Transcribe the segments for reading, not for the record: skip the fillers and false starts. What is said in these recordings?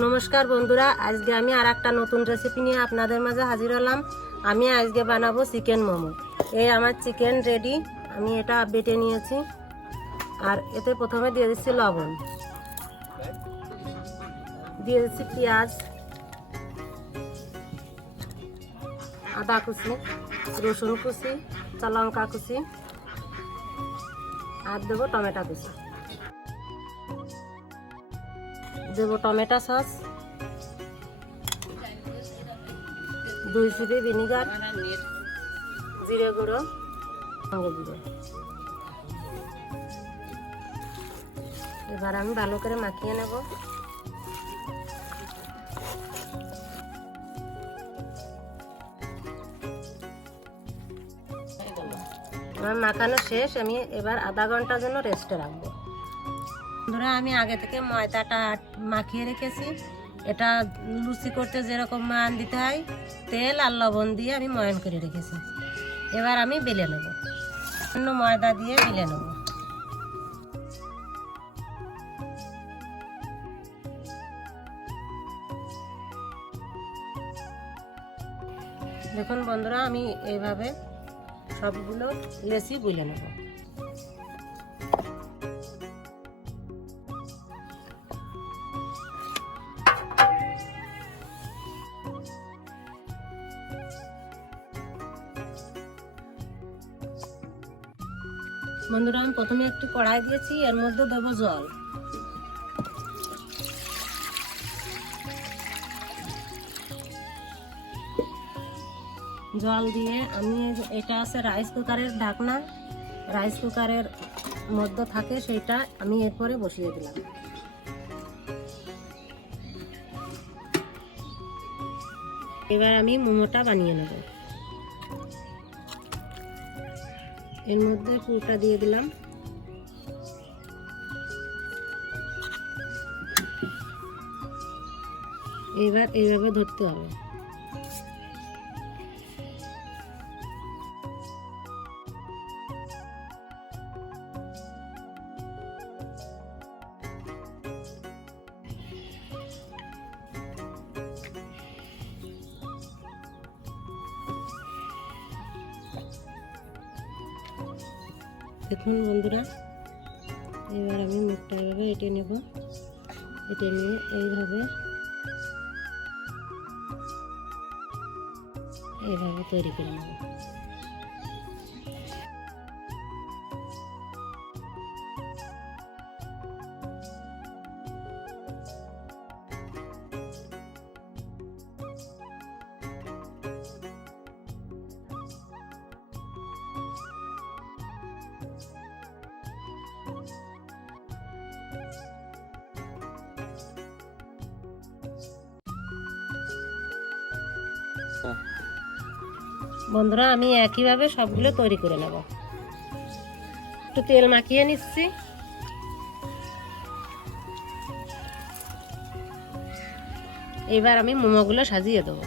নমস্কার বন্ধুরা, আজকে আমি আর একটা নতুন রেসিপি নিয়ে আপনাদের মাঝে হাজির হলাম। আমি আজকে বানাবো চিকেন মোমো। এই আমার চিকেন রেডি, আমি এটা বেটে নিয়েছি। আর এতে প্রথমে দিয়ে দিচ্ছি লবণ, দিয়ে দিচ্ছি পেঁয়াজ, আদা কুচি, রসুন কুচি, কাঁচা লঙ্কা কুচি, আর দেবো টমেটো কুচি, দেবো টমেটো সস, 2 চিপি ভিনিগার, জিরে গুঁড়ো, লঙ্কা গুঁড়ো। এবার আমি ভালো করে মাখিয়ে নেব। আমার মাখানো শেষ, আমি এবার আধা ঘন্টার জন্য রেস্টে রাখবো। বন্ধুরা, আমি আগে থেকে ময়দাটা মাখিয়ে রেখেছি। এটা লুচি করতে যেরকম ময়ান দিতে হয়, তেল আর লবণ দিয়ে আমি ময়ান করে রেখেছি। এবার আমি বেলে নেব, অন্য ময়দা দিয়ে বেলে নেব। দেখুন বন্ধুরা, আমি এইভাবে সবগুলো লেচি বেলে নেব। বন্ধুরা, আমি প্রথমে একটু কড়াই দিয়েছি, এর মধ্যে দেবো জল। জল দিয়ে আমি, এটা আছে রাইস কুকারের ঢাকনা, রাইস কুকারের মধ্যে থাকে সেইটা আমি এরপরে বসিয়ে দিলাম। এবার আমি মোমোটা বানিয়ে নেব। এর মধ্যে পুরটা দিয়ে দিলাম। এবার এইভাবে ধরতে হবে। দেখুন বন্ধুরা, এবার আমি মুখটা এভাবে এঁটে নেব। এঁটে নিয়ে এইভাবে তৈরি করে নেব। বন্ধুরা, আমি একইভাবে সবগুলো তৈরি করে নেব। একটু তেল মাখিয়ে নিচ্ছি। এবার আমি মোমোগুলো সাজিয়ে দেবো।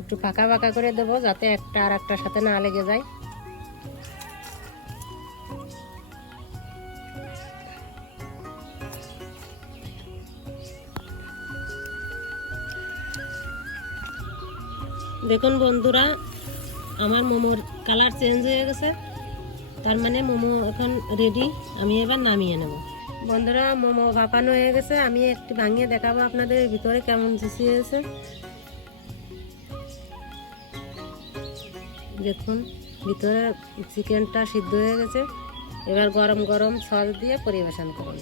একটু ফাঁকা ফাঁকা করে দেবো, যাতে একটা আর একটার সাথে না লেগে যায়। দেখুন বন্ধুরা, আমার মোমোর কালার চেঞ্জ হয়ে গেছে, তার মানে মোমো এখন রেডি। আমি এবার নামিয়ে নেব। বন্ধুরা, মোমো ভাপানো হয়ে গেছে, আমি একটু ভাঙিয়ে দেখাবো আপনাদের ভিতরে কেমন জুসি হয়েছে। দেখুন, ভিতরে চিকেনটা সিদ্ধ হয়ে গেছে। এবার গরম গরম সস দিয়ে পরিবেশন করুন।